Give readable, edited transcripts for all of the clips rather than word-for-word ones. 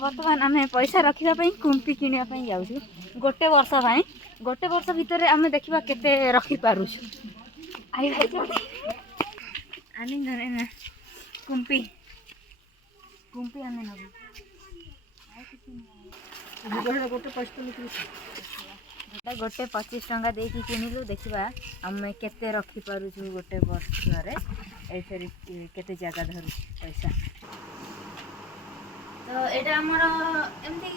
बर्तमान आम पैसा रखापी कुंपी किणापी जाऊँ गोटे वर्ष भितर आम देखा केते रखिपार आई आनी ना कुंपी कुंपी आम गोटे 25 टंका देकी किनिलु देखा आम केते रखिपारुछु गोटे वर्ष केते जगह धरू पैसा तो एटा हमर एमती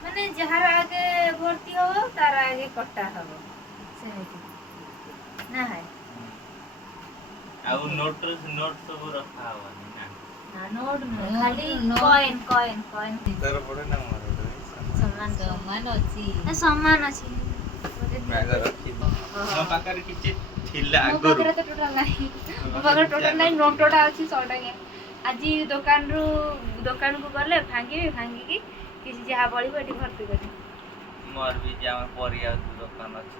माने जहार आगे भर्ती हो तार आगे कटा हो सेमिति ना है आ नोट सब रखा होनी ना नोट खाली कॉइन तर पड़े ना समान अछि बैग रखी मो पाकर किछि थिला मो आगुरु पाकर तो टोटल नाही मो पाकर टोटल नाही नोटोटा अछि 100 टका आज दुकान को गले भांगी की किसी जहाँ बड़ी बड़ी भर्ती कर मोर भी जा परिया दुकान अछि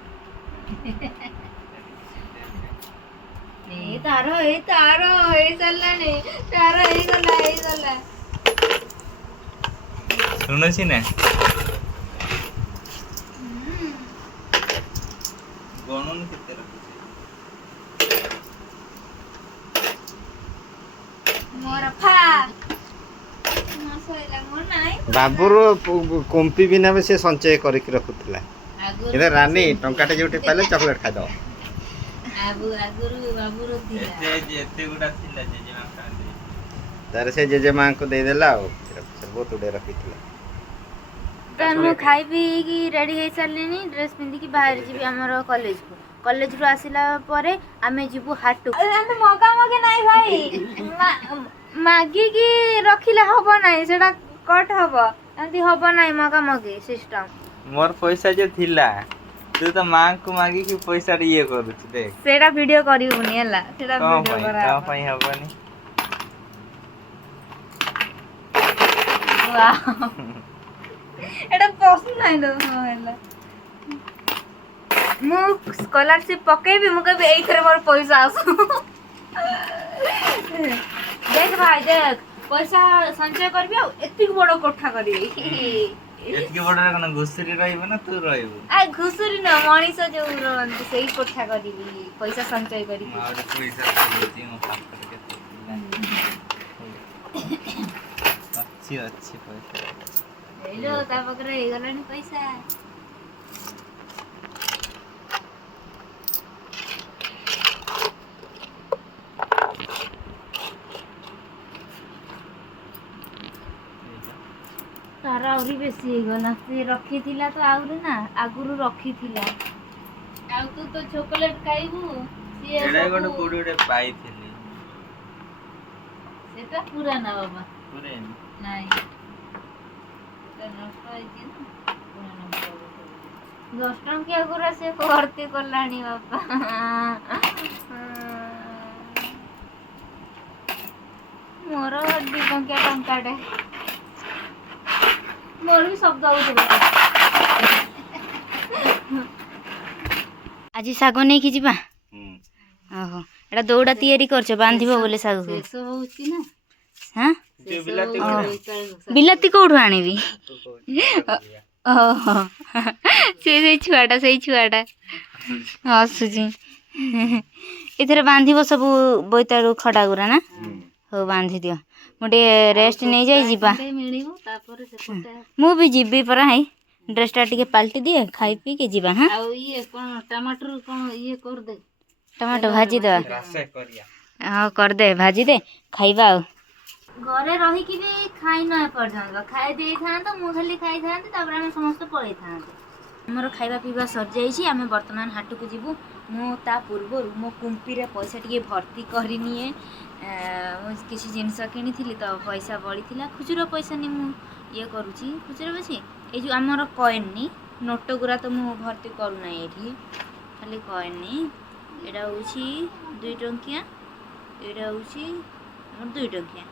ए तारो ए चलला ने तारो ए गला सुनो छी ना गणन केते रखी मोर फा मसइला मोर नाही बाबूर कुंपी बिना से संचय करके रखुला इधर रानी टंकाटे जोटे पाले चॉकलेट खाइ दो आगुरु बाबूर दिला एते गुडा थिला जे मा खांदे तार से जेजे मां को दे देला बहुत उड़े रखिला तन मु खाई पी की रेडी हे चलनी ड्रेस पिंदी की बाहर जीबी हमर कॉलेज रो आसिला परे आमे जीबू हाटू आमे मगा मगे नाही भाई मागी की रखिला हबो नाही सेटा कट हबो एंती हबो नाही मगा मगे सिस्टम मोर पैसा जे थिला तू तो मां को मागी की पैसा ये करू छी देख सेटा वीडियो करिउनी हला सेटा वीडियो करा का पई हबनी वाह एटा पसंद नाही लो हला मु स्कॉलरशिप पकेबी मु कबे एथरे मोर पैसा आसु देख भाई देख पैसा संचय करबी आ एतिक बड़ कोठा करबी एतकी बड़ कना घुसरी रहइबो ना तू रहइबो आ घुसरी न मनीष जो रहंती सेही कोठा करबी पैसा संचय करबी मार पैसा देती मो पाकर के अच्छी पैसा हेलो ता पकरे हे गलानी पैसा तारा आउरी बेसी हे गला से रखी थिला तो आउरी ना आगुरु रखी थिला आ तू तो चॉकलेट खाइबू से एडा गोटे कोडीडे पाई थिली सेटा पूरा ना बाबा पूरे नहीं तो नष्ट होइछि ना पूरा ना 10 टंकिया गुरा से भर्ती करलानी बाबा मोर 2 टंकिया टंकाटे मोर भी सब जाऊ आज साग नहीं कि जीवा ओहो एटा दौड़ा तैयारी करछ बांधिबो बोले साग को शेष होउछि ना हां बिलाती कोठु आनिबी ओहो से छुआटा हसुची एथरे बांधिबो सब बोइताळु खडा गुरा ना हो बांधि दियो मोटे रेस्ट नहीं जाई जीवा मु भी जीबी पर है ड्रेस टा टिके पाल्टी दिए खाई पी के जीवा हां आ ये कोन टमाटर कोन ये कर दे टमाटर भाजी दे रासे करिया हां कर दे भाजी दे खाइबा घरे रही कि भी खाई न पर्यंत खाई दे था तो मु खाली खाई था तबरा हम समस्त पळै था हमर खाइबा पीबा सर जाई आमे वर्तमान हाटू को जीवु मु ता पूर्व मो कुंपी रे पैसा टिके भर्ती करनिए किसी जिनस किनी थी तो पैसा बड़ी थिला खुचुरा पैसा नहीं मु ये करूची खुचुरा बसी ए जो आमर कॉइन नी नोट गुरा तो मु भर्ती करू ना एठी खाली कॉइन नी एडा होची 2 टंकिया एडा होची मोर 2 टंकिया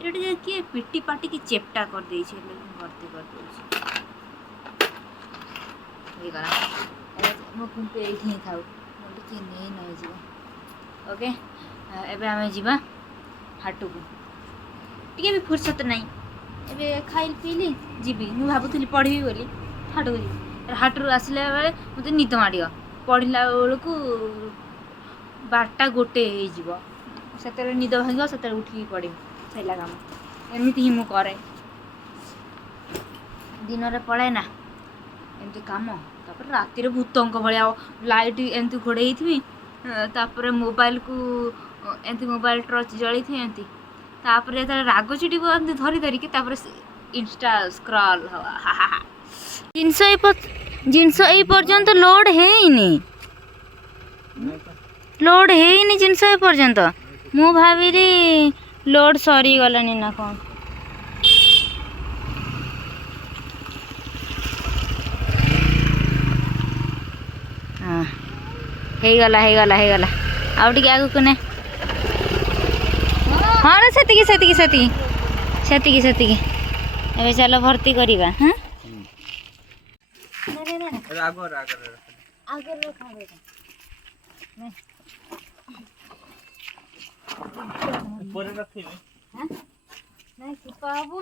एटा जे के पिट्टी पाटी की चेपटा कर देई छै भर्ती कर दोची ये करा मो कुंपी एठी खाऊ मोर के नै नै जीवा ओके एबे आमे जीवा हाटू को टिके भी फुर्सत नहीं ଏବେ ଖାଇ ପିଇଲି ଯିବି ମୁଁ ଭାବୁଥିଲି ପଢ଼ିବି ବୋଲି ହାଟକୁ ଯିବି ହାଟରୁ ଆସିଲା ବେଳେ ମୋତେ ନିଦ ମାଡ଼ିବ ପଢ଼ିଲା ବେଳକୁ 12ଟା 1 ହେଇଯିବ ସେତେବେଳେ ନିଦ ଭାଙ୍ଗିବ ସେତେବେଳେ ଉଠିକି ପଢ଼ିବି ସରିଲା କାମ ଏମିତି ହିଁ ମୁଁ କରେ ଦିନରେ ପଳାଏ ନା ଏମିତି କାମ ତାପରେ ରାତିରେ ଭୂତଙ୍କ ଭଳିଆ ଲାଇଟ୍ ଏମିତି ଘୋଡ଼େଇ ହେଇଥିବି ତାପରେ ମୋବାଇଲକୁ ଏମିତି ମୋବାଇଲ ଟର୍ଚ୍ଚ ଜଳିଥିବି ଏମିତି ତାପରେ ଯେତେବେଳେ ରାଗ ଚିଡ଼ିବ ଏମିତି ଧରିକି ତାପରେ ଇନଷ୍ଟା ସ୍କ୍ରଲ୍ ହବା ଜିନିଷ ଏଇ ପର୍ଯ୍ୟନ୍ତ ଲୋଡ୍ ହେଇନି ଜିନିଷ ଏ ପର୍ଯ୍ୟନ୍ତ ମୁଁ ଭାବିଲି ଲୋଡ୍ ସରିଗଲାଣି ନା କ'ଣ ହେଇଗଲା ଆଉ ଟିକେ ଆଗକୁ ନେ ହଁ ରେ ସେତିକି ଏବେ ଚାଲ ଭର୍ତ୍ତି କରିବା ହଁ ଉପରେ ରଖିବି ଚିପା ହବ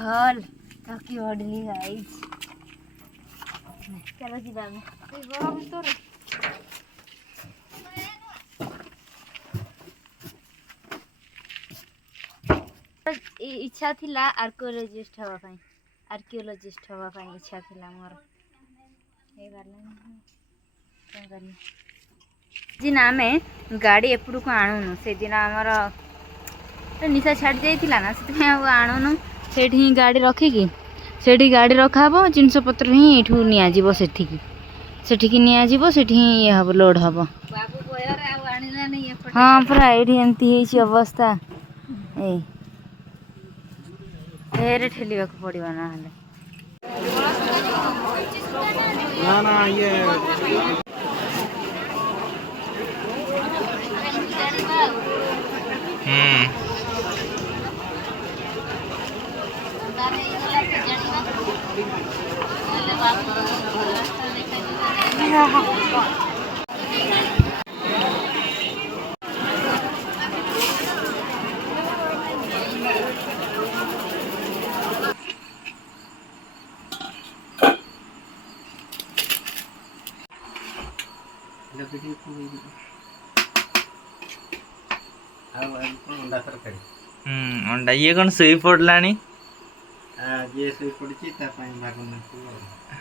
हल थकी पड़ली गाइस चलो जीवा में गरम तो इच्छा थिला आर्कियोलॉजिस्ट हवा पाई इच्छा थिला मोर हे बारला दिन आमे गाड़ी एपड़ू को आणुनु से दिन आमर निशा छाड़ जाइथिला ना से आणुनु सेठी ही गाड़ी रखिकी सेठी गाड़ी रखाब जिनस पत्र ही एठू निया जीवो सेठी निया जीवो सेठी ही ये हब लोड हब हाँ पूरा एठी एमती हेची अवस्था ए ठेलिबाक पड़िबो ना हले ना ये अंडा ये कौन सोई पड़लानी ये सोई पड़ी भाग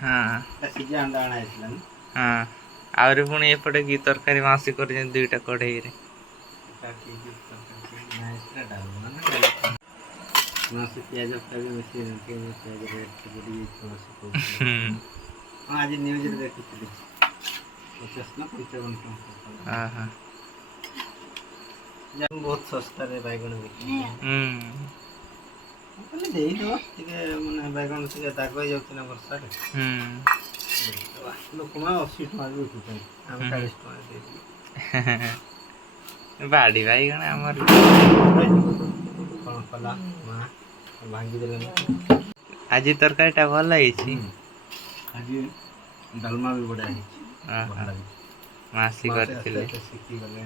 हाँ सीझा अंडा अଣା ହେଇଥିଲା हाँ आउरी पुणी एपटे की तरकारी मासी कर दुईटा कढ़ई रे मासी प्याज भी मिसी प्याज रेट आज न्यूज देखी 50 ना 55 टका बहुत सस्ता रे बैगन देई दो टिके माने बैगन टिके दाग हो जाउछ ना वर्षा रे लोक मा 80 टका बिकुछ हम 40 टका दे बाड़ी बैगन हमर कोन पला मा भांगी देले आज तरकारीटा भल ହେଇଛି आज डालमा भी बड़ा है मासी करथिले सीखी गले